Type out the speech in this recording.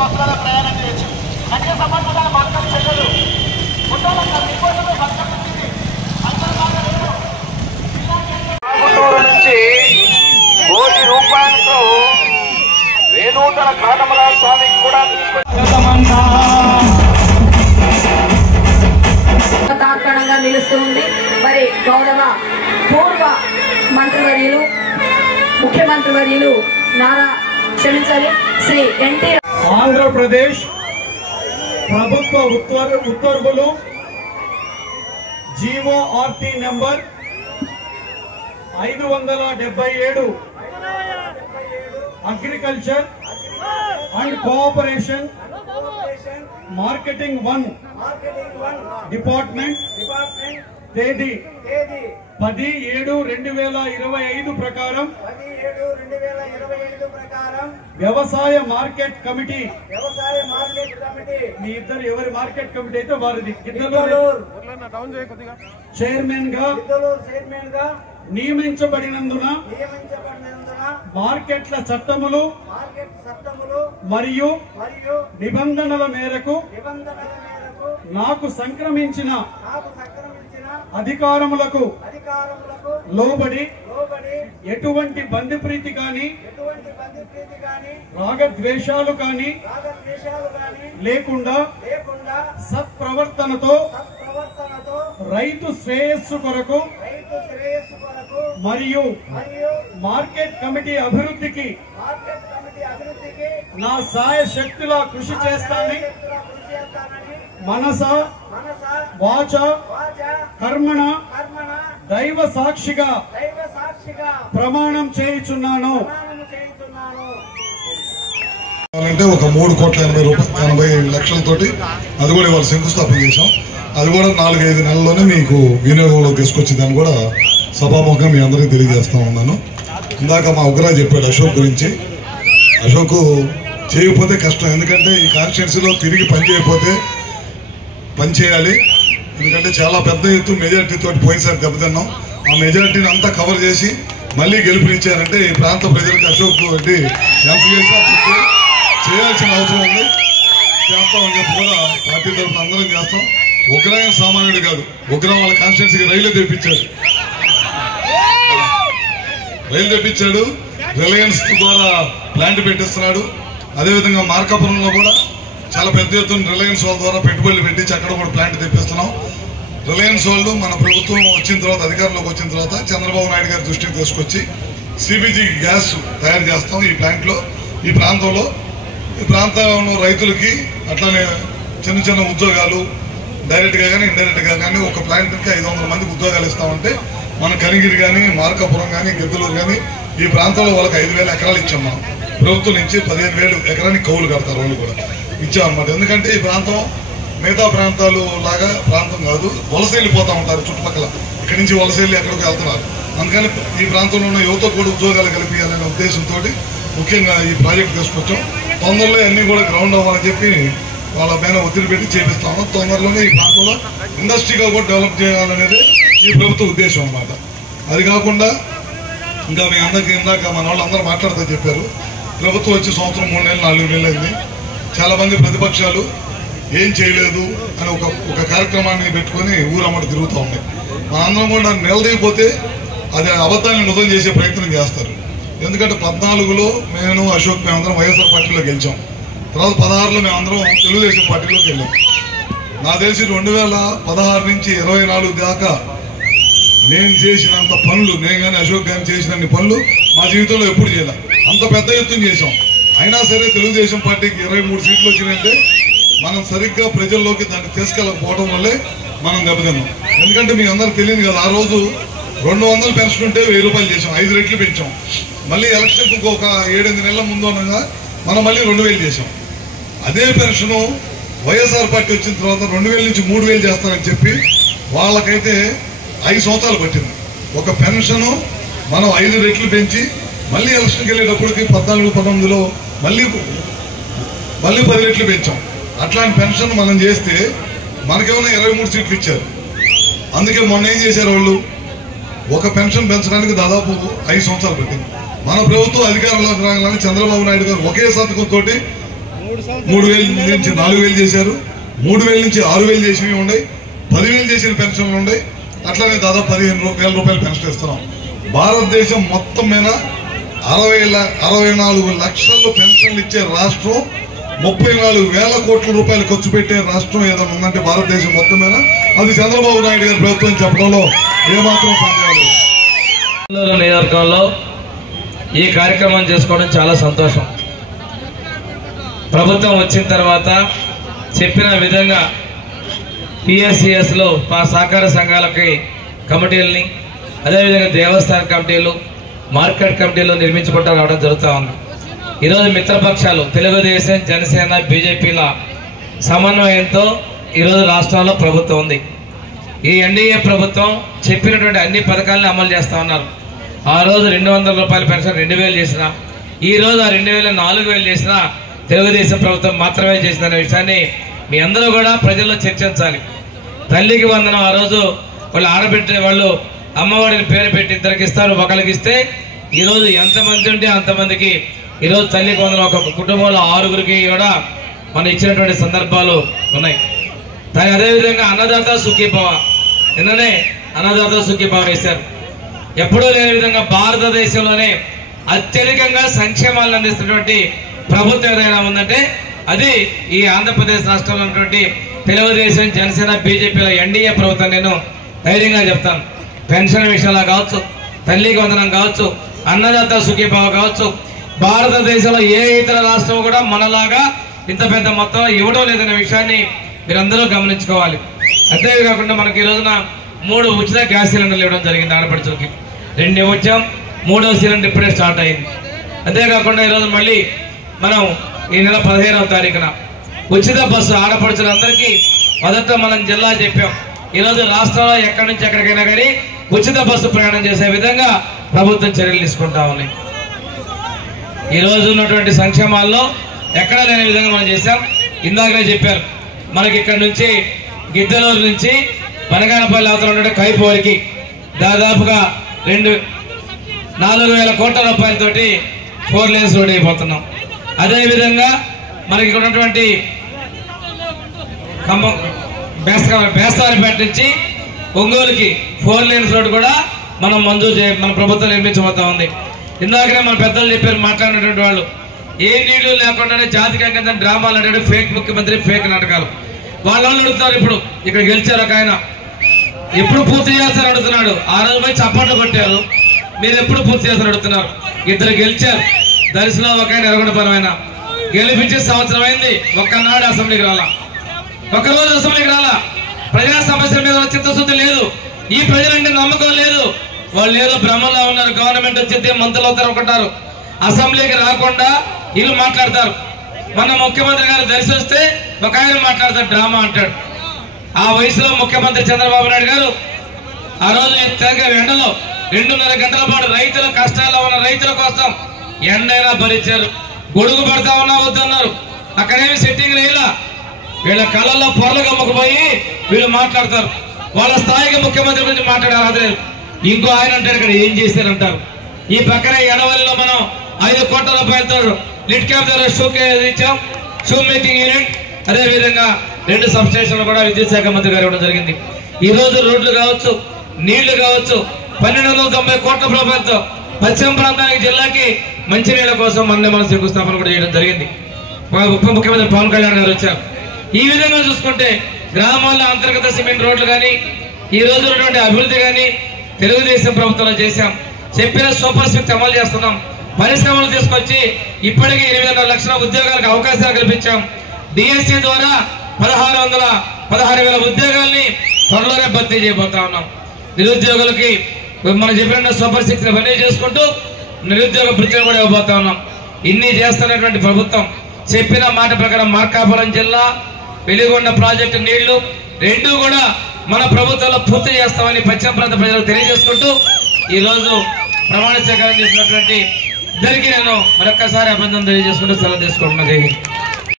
బస్సులలో ప్రయాణం చేయొచ్చు. అన్ని సంబంధాల మార్కెట్ చెల్లెలు గుంటూరు నుంచి కోటి రూపాయలతో వేణూతల కాటమరాజ స్వామికి కూడా తార్పణంగా నిలుస్తుంది. మరి గౌరవ పూర్వ మంత్రివర్యులు ముఖ్యమంత్రి వర్యులు నారా క్షమించాలి శ్రీ ఎన్టీ ఆంధ్రప్రదేశ్ ప్రభుత్వ ఉత్తర్వులు GORT number 577 agriculture and cooperation marketing 1 department తేదీ 10/7/2025 ప్రకారం వ్యవసాయ మార్కెట్ కమిటీ మీ ఇద్దరు ఎవరి మార్కెట్ కమిటీ అయితే వారిది చైర్మన్ గా నియమించబడినందున మార్కెట్ల చట్టములు మరియు నిబంధనల మేరకు నాకు సంక్రమించిన అధికారములకు లోబడి ఎటువంటి బంధుప్రీతి కాని రాగద్వేషాలు కాని లేకుండా సత్ప్రవర్తనతో రైతు శ్రేయస్సు కొరకు మరియు మార్కెట్ కమిటీ అభివృద్ధికి నా సాయ శక్తులా కృషి చేస్తానని మనస వాచ కర్మణ దైవ సాక్షిగా ప్రమాణం చేయుచున్నాను. అంటే ఒక 3,80,00,000 అది కూడా ఇవాళ శంకుస్థాపన చేశాం. అది కూడా 4-5 నెలల్లోనే మీకు వినియోగంలో తీసుకొచ్చేదాన్ని కూడా సభాముఖంగా మీ అందరికీ తెలియజేస్తా ఉన్నాను. ఇందాక మా ఉగ్రా చెప్పాడు అశోక్ గురించి. అశోక్ చేయకపోతే కష్టం, ఎందుకంటే ఈ కాన్స్టిట్యున్సీలో తిరిగి పని చేయకపోతే పని చేయాలి. ఎందుకంటే చాలా పెద్ద ఎత్తు మెజార్టీతో పోయినసారి దెబ్బతిన్నాం. ఆ మెజార్టీని అంతా కవర్ చేసి మళ్ళీ గెలుపునిచ్చారంటే ఈ ప్రాంత ప్రజలకు అశోక్ రెడ్డి ఎంత చేసినా చేయాల్సిన అవసరం ఉంది. చేస్తామని చెప్పి కూడా పార్టీ తరఫున అందరం చేస్తాం. ఉగ్రాయం సామాన్యుడు కాదు, ఉగ్రం వాళ్ళ కాన్స్టిట్యున్సీకి రైలు తెప్పించాడు. రిలయన్స్ ద్వారా ప్లాంట్ పెట్టిస్తున్నాడు. అదేవిధంగా మార్కాపురంలో కూడా చాలా పెద్ద ఎత్తున రిలయన్స్ వాళ్ళ ద్వారా పెట్టుబడులు పెట్టించి అక్కడ కూడా ప్లాంట్ తెప్పిస్తున్నాం. రిలయన్స్ వాళ్ళు మన ప్రభుత్వం వచ్చిన తర్వాత అధికారంలోకి వచ్చిన తర్వాత చంద్రబాబు నాయుడు గారి దృష్టికి తీసుకొచ్చి సిబిజీ గ్యాస్ తయారు చేస్తాం ఈ ప్లాంట్లో. ఈ ప్రాంతంలో రైతులకి అట్లానే చిన్న చిన్న ఉద్యోగాలు డైరెక్ట్గా కానీ ఇండైరెక్ట్గా కానీ ఒక ప్లాంట్కి 500 మందికి ఉద్యోగాలు ఇస్తామంటే మన కనిగిరి కానీ మార్కాపురం కానీ గిద్దలూరు కానీ ఈ ప్రాంతంలో వాళ్ళకి 5,000 ఎకరాలు ఇచ్చాం. మనం ప్రభుత్వం నుంచి 15,000 ఎకరానికి కౌలు కడతారు, వాళ్ళు కూడా ఇచ్చామన్నమాట. ఎందుకంటే ఈ ప్రాంతం మిగతా ప్రాంతాలు లాగా ప్రాంతం కాదు, వలస వెళ్ళిపోతూ ఉంటారు చుట్టుపక్కల. ఇక్కడి నుంచి వలస వెళ్ళి ఎక్కడికి వెళ్తున్నారు. అందుకని ఈ ప్రాంతంలో ఉన్న యువత కూడా ఉద్యోగాలు కల్పించాలనే ఉద్దేశంతో ముఖ్యంగా ఈ ప్రాజెక్టు తీసుకొచ్చాం. తొందరలో అన్ని కూడా గ్రౌండ్ అవ్వాలని చెప్పి వాళ్ళ పైన ఒత్తిడి పెట్టి చేపిస్తాము. తొందరలోనే ఈ ప్రాంతంలో ఇండస్ట్రీగా కూడా డెవలప్ చేయాలనేది ఈ ప్రభుత్వ ఉద్దేశం అన్నమాట. అది కాకుండా ఇంకా మీ అందరికీ ఇందాక మన వాళ్ళు అందరూ మాట్లాడుతూ చెప్పారు, ప్రభుత్వం వచ్చి సంవత్సరం 3 నెలలు 4 నెలలు అయింది. చాలా మంది ప్రతిపక్షాలు ఏం చేయలేదు అని ఒక కార్యక్రమాన్ని పెట్టుకొని ఊరమ్మట తిరుగుతూ ఉన్నాయి. మనందరం కూడా నిలదీయకపోతే అది అబద్ధాన్ని నిజం చేసే ప్రయత్నం చేస్తారు. ఎందుకంటే 14లో నేను అశోక్ మేమందరం వైఎస్ఆర్ పార్టీలో గెలిచాం. తర్వాత 16లో మేమందరం తెలుగుదేశం పార్టీలోకి వెళ్ళాం. నా తెలిసి 2016 నుంచి 24 దాకా నేను చేసినంత పనులు, నేను కానీ అశోక్ కానీ చేసినన్ని పనులు మా జీవితంలో ఎప్పుడు చేయలే. అంత పెద్ద ఎత్తున చేసాం. అయినా సరే తెలుగుదేశం పార్టీకి 23 సీట్లు వచ్చినాయంటే మనం సరిగ్గా ప్రజల్లోకి దాన్ని తీసుకెళ్ళకపోవడం వల్లే మనం దెబ్బతిన్నాం. ఎందుకంటే మీ అందరికి తెలియదు కదా, ఆ రోజు 200 పెన్షన్ ఉంటే 1000 రూపాయలు చేసాం, 5 రెట్లు పెంచాం. మళ్ళీ ఎలక్షన్కి ఇంకొక 7-8 నెలల ముందు అనగా మనం మళ్ళీ 2000 చేసాం. అదే పెన్షను వైఎస్ఆర్ పార్టీ వచ్చిన తర్వాత 2000 నుంచి 3000 చేస్తారని చెప్పి వాళ్ళకైతే 5 సంవత్సరాలు పట్టింది. ఒక పెన్షను మనం 5 రెట్లు పెంచి మళ్ళీ ఎలక్షన్కి వెళ్ళేటప్పటికి 14-19లో మళ్ళీ 10 రెట్లు పెంచాం. అట్లాంటి పెన్షన్ మనం చేస్తే మనకేమైనా 23 సీట్లు ఇచ్చారు. అందుకే మొన్న ఏం చేశారు వాళ్ళు, ఒక పెన్షన్ పెంచడానికి దాదాపు 5 సంవత్సరాలు పట్టింది. మన ప్రభుత్వం అధికారంలోకి రాగానే చంద్రబాబు నాయుడు గారు ఒకే సంతకంతో 3,000 నుంచి 4,000 చేశారు, 3,000 నుంచి 6,000 చేసినవి ఉన్నాయి, 10,000 చేసిన పెన్షన్లు ఉన్నాయి. అట్లానే దాదాపు 15,000 రూపాయలు పెన్షన్ ఇస్తున్నాం. భారతదేశం మొత్తం మీద 64 లక్షలు పెన్షన్లు ఇచ్చే రాష్ట్రం, 34,000 కోట్ల రూపాయలు ఖర్చు పెట్టే రాష్ట్రం ఏదైనా ఉందంటే భారతదేశం మొత్తం మీద అది చంద్రబాబు నాయుడు గారి ప్రభుత్వం చెప్పడంలో ఏమాత్రం సందేహం లేదు. నియోజకవర్గంలో ఈ కార్యక్రమం చేసుకోవడం చాలా సంతోషం. ప్రభుత్వం వచ్చిన తర్వాత చెప్పిన విధంగా PSCSలో సహకార సంఘాలకి కమిటీలని, అదేవిధంగా దేవస్థాన కమిటీలు, మార్కెట్ కమిటీలు నిర్మించుకుంటూ రావడం జరుగుతూ ఉంది. ఈరోజు మిత్రపక్షాలు తెలుగుదేశం, జనసేన, బీజేపీల సమన్వయంతో ఈరోజు రాష్ట్రంలో ప్రభుత్వం ఉంది. ఈ ఎన్డీఏ ప్రభుత్వం చెప్పినటువంటి అన్ని పథకాలను అమలు చేస్తూ ఉన్నారు. ఆ రోజు 200 రూపాయల పెన్షన్ 2,000 చేసినా, ఈ రోజు ఆ 2,000 4,000 చేసినా తెలుగుదేశం ప్రభుత్వం మాత్రమే చేసిందనే విషయాన్ని మీ అందరూ కూడా ప్రజల్లో చర్చించాలి. తల్లికి వందనం ఆ రోజు వాళ్ళు ఆడబెట్టే వాళ్ళు అమ్మఒడిని పేరు పెట్టి ఇద్దరికి ఇస్తారు, ఒకరికి ఇస్తే ఈరోజు ఎంతమంది ఉంటే అంతమందికి ఈరోజు తల్లికి వందనం ఒక కుటుంబంలో 6గురికి కూడా మనం ఇచ్చినటువంటి సందర్భాలు ఉన్నాయి. కానీ అదేవిధంగా అన్నదాత సుఖీభవ, నిన్ననే అన్నదాత సుఖీభవ వేశారు. ఎప్పుడూ లేని విధంగా భారతదేశంలోనే అత్యధికంగా సంక్షేమాలను అందిస్తున్నటువంటి ప్రభుత్వం ఏదైనా ఉందంటే అది ఈ ఆంధ్రప్రదేశ్ రాష్ట్రంలో ఉన్నటువంటి తెలుగుదేశం, జనసేన, బీజేపీల ఎన్డీఏ ప్రభుత్వం. నేను ధైర్యంగా చెప్తాను. పెన్షన్ విషయంలో కావచ్చు, తల్లికి వందనం కావచ్చు, అన్నదాత సుఖీభావ కావచ్చు, భారతదేశంలో ఏ ఇతర రాష్ట్రం కూడా మనలాగా ఇంత పెద్ద మొత్తంలో ఇవ్వడం లేదనే విషయాన్ని మీరందరూ గమనించుకోవాలి. అంతేకాకుండా మనకి ఈ రోజున 3 ఉచిత గ్యాస్ సిలిండర్లు ఇవ్వడం జరిగింది ఆడపడుచులకి. 2 ఇవ్వచ్చాం, 3వ సిలిండర్ ఇప్పుడే స్టార్ట్ అయింది. అంతేకాకుండా ఈరోజు మళ్ళీ మనం ఈ నెల 15వ తారీఖున ఉచిత బస్సు ఆడపడుచులందరికీ మొదట మనం జిల్లా చెప్పాం. ఈరోజు రాష్ట్రంలో ఎక్కడి నుంచి ఎక్కడికైనా కానీ ఉచిత బస్సు ప్రయాణం చేసే విధంగా ప్రభుత్వం చర్యలు తీసుకుంటా ఉన్నాయి. ఈరోజు ఉన్నటువంటి సంక్షేమాల్లో ఎక్కడా లేని విధంగా మనం చేశాం. ఇందాకనే చెప్పారు, మనకి ఇక్కడ నుంచి గిద్దలూరు నుంచి బనగానపల్లి అవతల ఉండే కైపు వరకు దాదాపుగా 4,000 కోట్ల రూపాయలతోటి 4 లేన్స్ రోడ్ అయిపోతున్నాం. అదేవిధంగా మనకి ఇక్కడ ఉన్నటువంటి ఖమ్మం బేస్తవారిపేట నుంచి ఒంగోలుకి 4 లేన్స్ రోడ్ కూడా మనం మన ప్రభుత్వం నిర్మించబోతా ఉంది. ఇందాకనే మన పెద్దలు చెప్పారు, మాట్లాడినటువంటి వాళ్ళు ఏ నీళ్లు లేకుండానే జాతికంగా డ్రామాలు అడిగాడు, ఫేక్ ముఖ్యమంత్రి, ఫేక్ నాటకాలు. వాళ్ళు అడుగుతున్నారు. ఇప్పుడు ఇక్కడ గెలిచారు ఒక ఆయన, ఎప్పుడు పూర్తి చేస్తారని అడుగుతున్నాడు. ఆ రోజు పోయి చప్పట్లు కొట్టారు, మీరు ఎప్పుడు పూర్తి చేస్తారని అడుగుతున్నారు. 2 గెలిచారు. దర్శనం ఒక ఆయన ఎరగొండపరమైన గెలిపించే సంవత్సరం అయింది, ఒక్కనాడు అసెంబ్లీకి రాలా, ఒక్కరోజు అసెంబ్లీకి రాలా. ప్రజా సమస్యల మీద చిత్తశుద్ధి లేదు, ఈ ప్రజలంటే నమ్మకం లేదు. వాళ్ళు ఏదో భ్రమంలో ఉన్నారు. గవర్నమెంట్ వచ్చి మంత్రులు అవుతారు అనుకుంటారు, అసెంబ్లీకి రాకుండా వీళ్ళు మాట్లాడతారు. మన ముఖ్యమంత్రి గారు దర్శి వస్తే ఒక ఆయన మాట్లాడతారు, డ్రామా అంటాడు. ఆ వయసులో ముఖ్యమంత్రి చంద్రబాబు నాయుడు గారు ఆ రోజు ఎండలో 2.5 గంటల పాటు రైతుల కష్టాల్లో ఉన్న రైతుల కోసం ఎండైనా భరించారు. గొడుగు పడతా ఉన్నా వద్దన్నారు. అక్కడేమి సెట్టింగ్ లేలా. వీళ్ళ కళ్ళల్లో పొరలు కమ్ముకుపోయి వీళ్ళు మాట్లాడతారు. వాళ్ళ స్థాయిగా ముఖ్యమంత్రి గురించి మాట్లాడారు. అదే ఇంకో ఆయన అంటారు, ఇక్కడ ఏం చేశారంటారు. ఈ పక్కన ఎడవల్లిలో మనం 5 కోట్ల రూపాయలతో లిట్ క్యాప్ ద్వారా ఇచ్చాం, షూ మేకింగ్ యూనిట్. అదేవిధంగా 2 సబ్ స్టేషన్లు కూడా విద్యుత్ శాఖ మంత్రి గారు ఇవ్వడం జరిగింది. ఈ రోజు రోడ్లు కావచ్చు, నీళ్లు కావచ్చు, 1,290 కోట్ల రూపాయలతో పశ్చిమ ప్రాంతానికి జిల్లాకి మంచినీళ్ల కోసం మనం శంకుస్థాపన కూడా చేయడం జరిగింది. ఉప ముఖ్యమంత్రి పవన్ కళ్యాణ్ గారు వచ్చారు. ఈ విధంగా చూసుకుంటే గ్రామాల్లో అంతర్గత సిమెంట్ రోడ్లు కానీ, ఈ రోజు ఉన్నటువంటి అభివృద్ధి కానీ తెలుగుదేశం ప్రభుత్వంలో చేశాం. చెప్పిన సూపర్ సిక్స్ అమలు చేస్తున్నాం. పరిశ్రమలు తీసుకొచ్చి ఇప్పటికీ 8.5 లక్షల ఉద్యోగాలకు అవకాశాలు కల్పించాం. డిఎస్సి ద్వారా 16,000 ఉద్యోగాల్ని త్వరలోనే భర్తీ చేయబోతా ఉన్నాం. నిరుద్యోగులకి మనం చెప్పిన సూపర్ సిక్స్ ఇవన్నీ చేసుకుంటూ నిరుద్యోగ భృతిని కూడా ఇవ్వబోతా ఉన్నాం. ఇన్ని చేస్తున్నటువంటి ప్రభుత్వం చెప్పిన మాట ప్రకారం మార్కాపురం జిల్లా వెలిగొండ ప్రాజెక్టు నీళ్లు 2 కూడా మన ప్రభుత్వంలో పూర్తి చేస్తామని పశ్చిమ ప్రాంత ప్రజలకు తెలియజేసుకుంటూ ఈ రోజు ప్రమాణ స్వీకారం చేసినటువంటి ఇద్దరికి నేను మరొక్కసారి అభినందన తెలియజేసుకుంటూ సెలవు తీసుకుంటున్నాను.